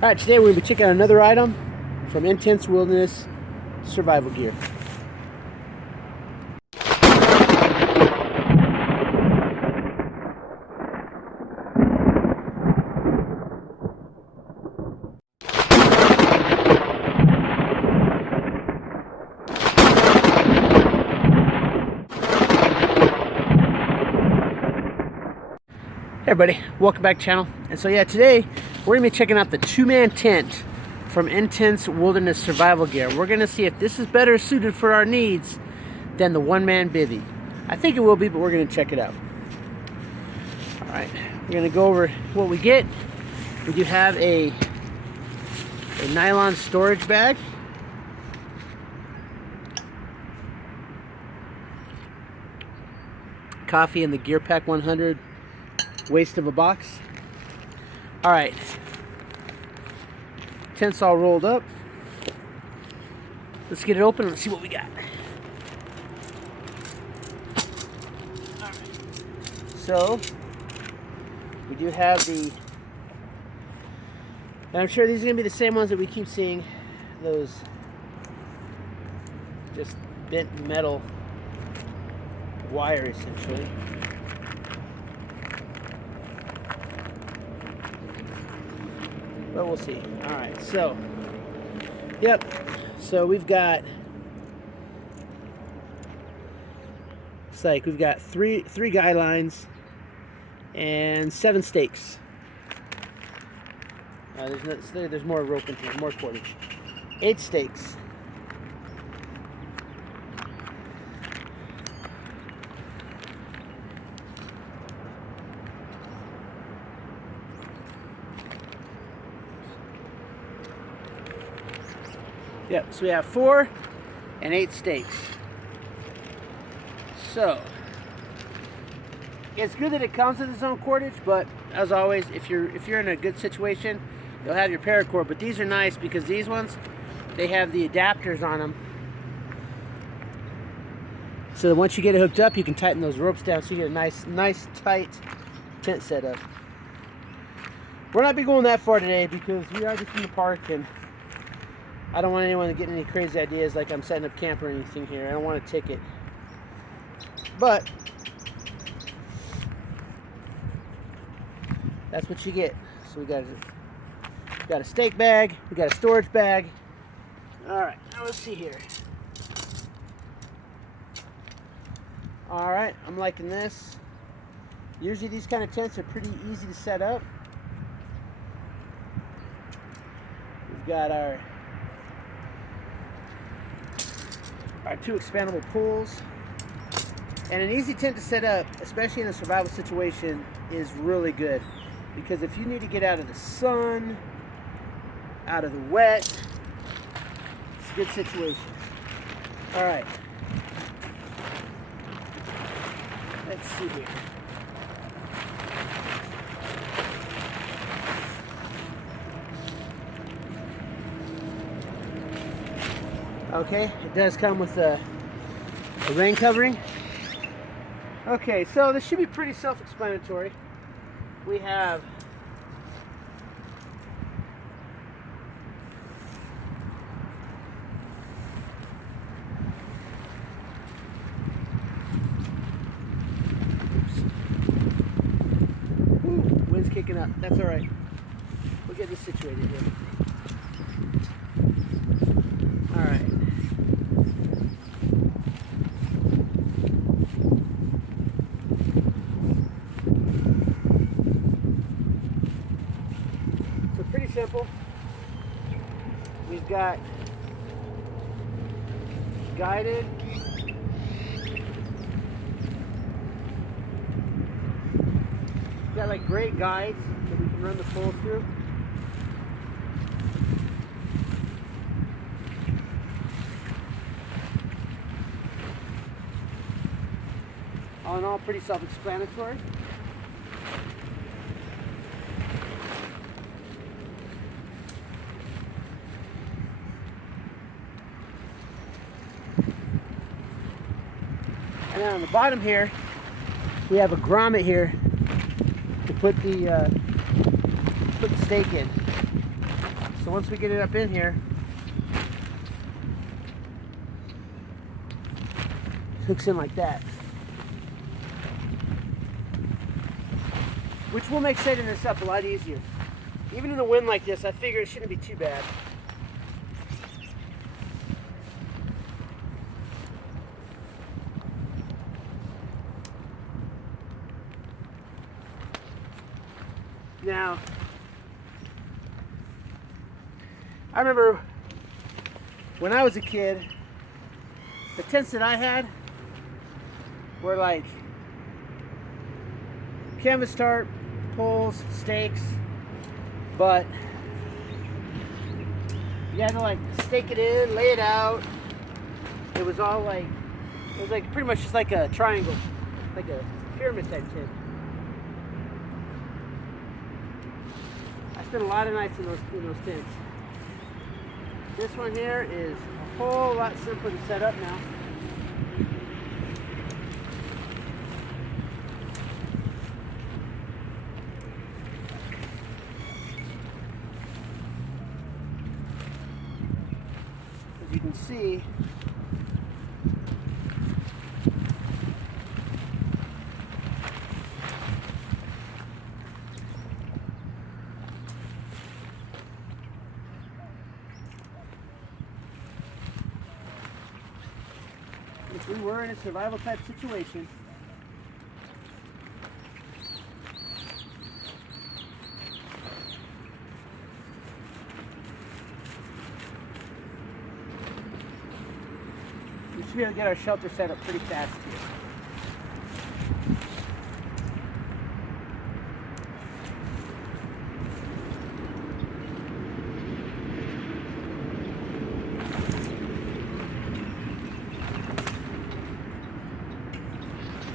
Alright, today we're going to be checking out another item from Intense Wilderness Survival Gear. Hey everybody, welcome back to the channel. And so yeah, today we're going to be checking out the two-man tent from Intense Wilderness Survival Gear. We're going to see if this is better suited for our needs than the one-man bivvy. I think it will be, but we're going to check it out. Alright, we're going to go over what we get. We do have a nylon storage bag. Coffee in the Gear Pack 100. Waste of a box. All right, tent's all rolled up. Let's get it open and see what we got. All right. So we do have the, and I'm sure these are gonna be the same ones that we keep seeing, those just bent metal wire essentially. But we'll see. All right, so yep, so we've got, it's like we've got three guy lines and 7 stakes. There's more rope in here, more cordage. 8 stakes. Yep, so we have 4 and 8 stakes. So it's good that it comes with its own cordage, but as always, if you're in a good situation, you'll have your paracord. But these are nice because these ones, they have the adapters on them. So once you get it hooked up, you can tighten those ropes down so you get a nice tight tent setup. We're not be going that far today because we are just in the park and I don't want anyone to get any crazy ideas like I'm setting up camp or anything here. I don't want a ticket. But that's what you get. So we got a stake bag, we got a storage bag. Alright, now let's see here. Alright, I'm liking this. Usually these kind of tents are pretty easy to set up. We've got our 2 expandable pools, and an easy tent to set up, especially in a survival situation, is really good because if you need to get out of the sun, out of the wet, it's a good situation. All right, let's see here. Okay, it does come with a rain covering. Okay, so this should be pretty self-explanatory. We have wind's kicking up. That's all right. We'll get this situated here. All right. So pretty simple. We've got guided. We've got like great guides that we can run the poles through. All in all, pretty self-explanatory. And then on the bottom here, we have a grommet here to put the stake in. So once we get it up in here, it hooks in like that, which will make setting this up a lot easier. Even in a wind like this, I figure it shouldn't be too bad. Now, I remember when I was a kid, the tents that I had were like canvas tarp, poles, stakes, but you had to like stake it in, lay it out. It was all like, it was like pretty much just like a triangle, like a pyramid type tent. I spent a lot of nights in those tents. This one here is a whole lot simpler to set up now. As you can see, if we were in a survival type situation, we should be able to get our shelter set up pretty fast here.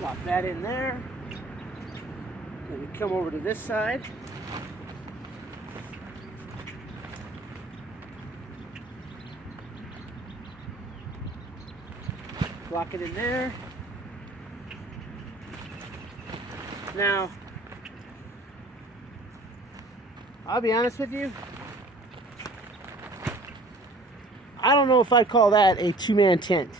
Lock that in there. Then we come over to this side. Lock it in there. Now, I'll be honest with you, I don't know if I'd call that a two-man tent.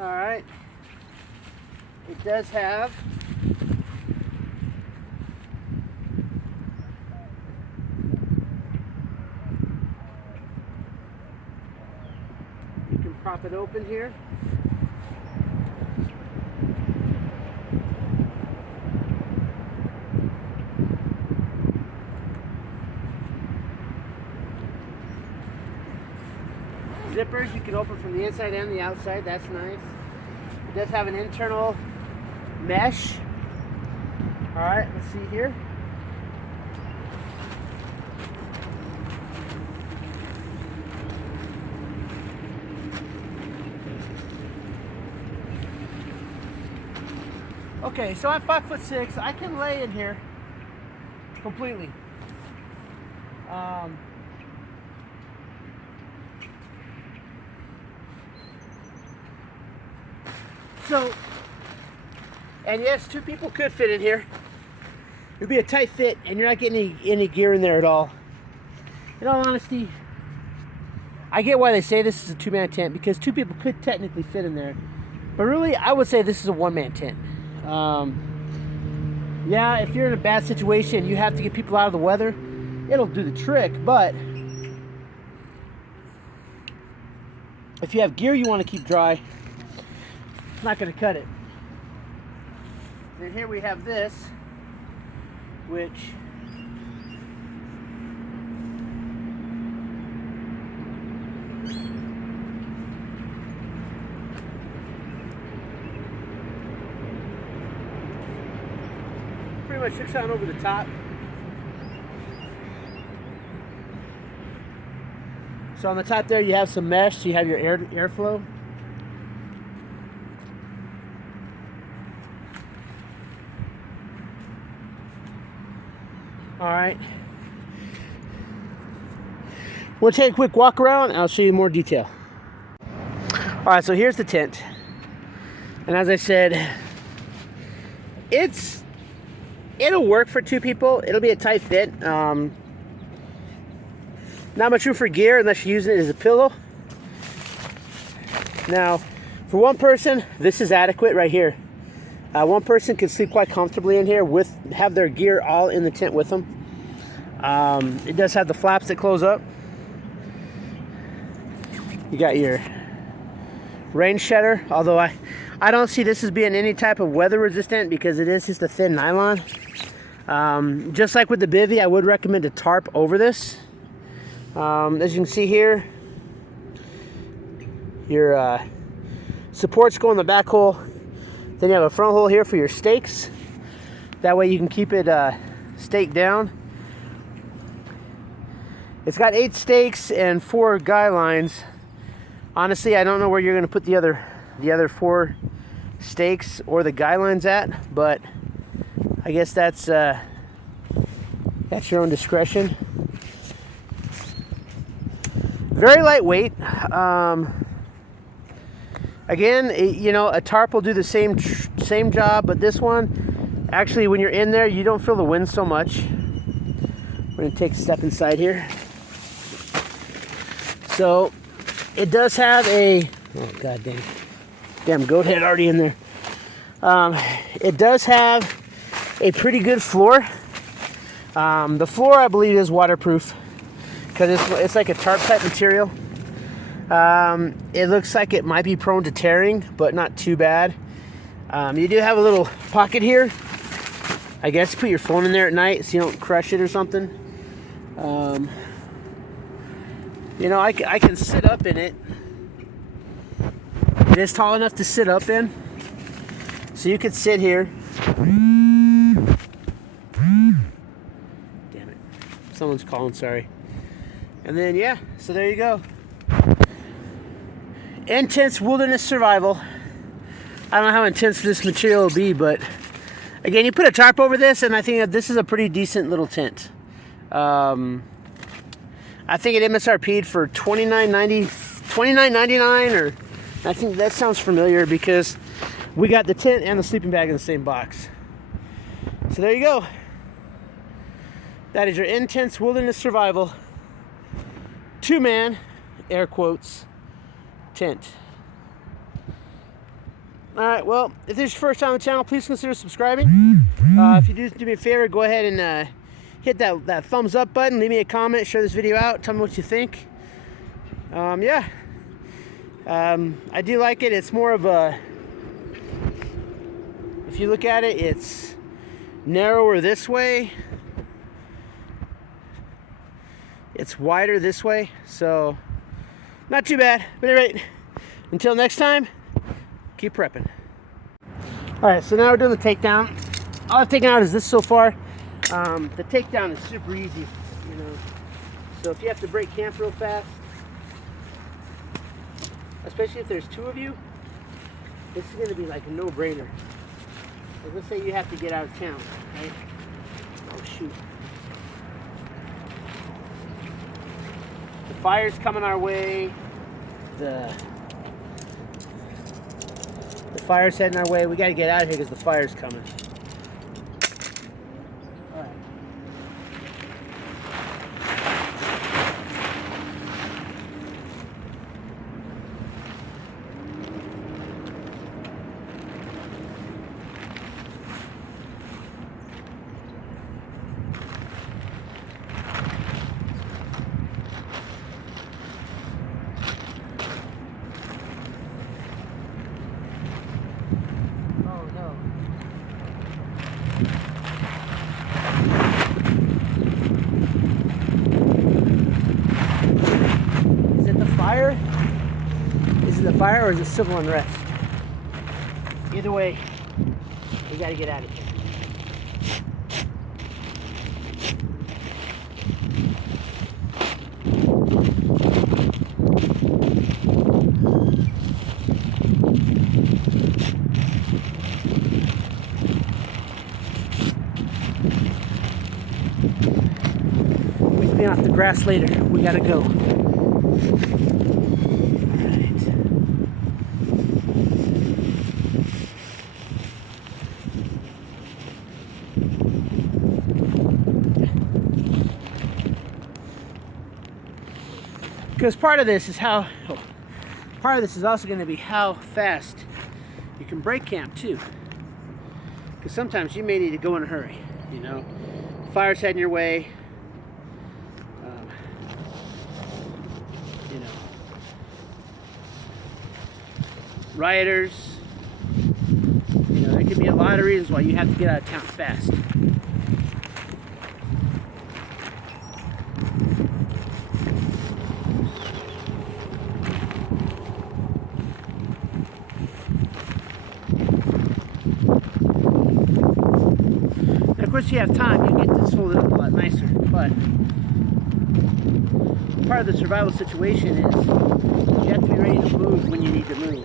All right, it does have you can prop it open here. Zippers you can open from the inside and the outside. That's nice. It does have an internal mesh. All right, let's see here. Okay, so I'm 5'6". I can lay in here completely. So, and yes, two people could fit in here. It'd be a tight fit, and you're not getting any gear in there at all. In all honesty, I get why they say this is a two-man tent, because two people could technically fit in there. But really, I would say this is a one-man tent. Yeah, if you're in a bad situation, you have to get people out of the weather, it'll do the trick, but if you have gear you want to keep dry, it's not going to cut it. And here we have this, which pretty much hooks on over the top. So on the top there you have some mesh, so you have your airflow. All right. We'll take a quick walk around and I'll show you more detail. All right, so here's the tent. And as I said, it's it'll work for 2 people. It'll be a tight fit. Not much room for gear unless you're using it as a pillow. Now, for 1 person, this is adequate right here. 1 person can sleep quite comfortably in here have their gear all in the tent with them. It does have the flaps that close up. You got your rain shutter, although I don't see this as being any type of weather resistant because it is just a thin nylon. Just like with the bivy, I would recommend a tarp over this. As you can see here, your supports go in the back hole. Then you have a front hole here for your stakes. That way you can keep it staked down. It's got 8 stakes and 4 guy lines. Honestly, I don't know where you're going to put the other 4 stakes or the guy lines at, but I guess that's your own discretion. Very lightweight. Again, you know, a tarp will do the same job, but this one, actually, when you're in there, you don't feel the wind so much. We're going to take a step inside here. So, it does have a, oh god dang, damn goat head already in there. It does have a pretty good floor. The floor, I believe, is waterproof because it's like a tarp type material. It looks like it might be prone to tearing, but not too bad. You do have a little pocket here. I guess put your phone in there at night so you don't crush it or something. You know, I can sit up in it. It is tall enough to sit up in. So you could sit here. Damn it. Someone's calling, sorry. And then, yeah, so there you go. Intense wilderness survival. I don't know how intense this material will be, but again, you put a tarp over this, and I think that this is a pretty decent little tent. I think it MSRP'd for $29.99, or I think that sounds familiar because we got the tent and the sleeping bag in the same box. So there you go. That is your intense wilderness survival 2-man, air quotes, tent. Alright, well, if this is your first time on the channel, please consider subscribing. If you do me a favor, go ahead and hit that thumbs up button, leave me a comment, share this video out, tell me what you think. Yeah. I do like it. It's more of a, if you look at it, it's narrower this way. It's wider this way, so not too bad. But anyway, until next time, keep prepping. Alright, so now we're doing the takedown. All I've taken out is this so far. The takedown is super easy, you know. So if you have to break camp real fast, especially if there's 2 of you, this is going to be like a no-brainer. So let's say you have to get out of town, right? Oh shoot. The fire's coming our way. The fire's heading our way. We got to get out of here because the fire's coming. Is it the fire or is it civil unrest? Either way, we got to get out of here. We can be off the grass later. We got to go. Because part of this is also going to be how fast you can brake camp too. Because sometimes you may need to go in a hurry, you know. Fire's heading your way. You know, rioters. You know, there could be a lot of reasons why you have to get out of town fast. Of course, you have time, you get this folded up a lot nicer, but part of the survival situation is you have to be ready to move when you need to move.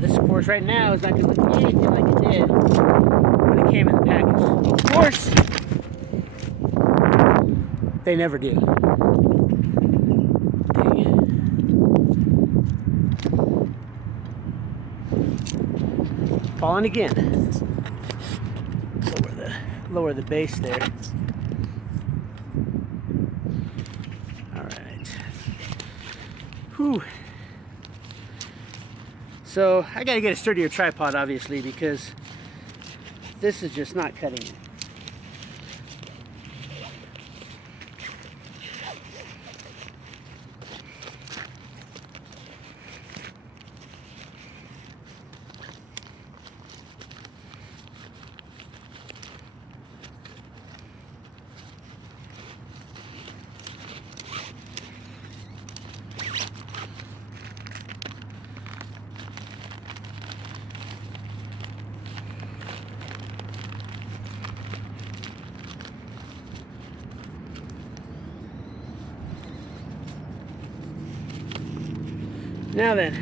This, of course, right now is not going to look anything like it did when it came in the package. Of course, they never do. Falling again. Lower the base there. All right. Whew. So I got to get a sturdier tripod, obviously, because this is just not cutting it. Now then,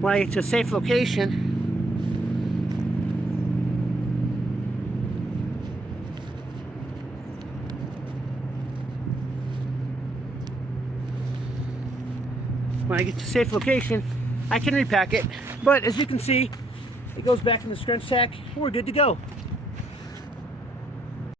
when I get to a safe location, I can repack it. But as you can see, it goes back in the scrunch sack. We're good to go.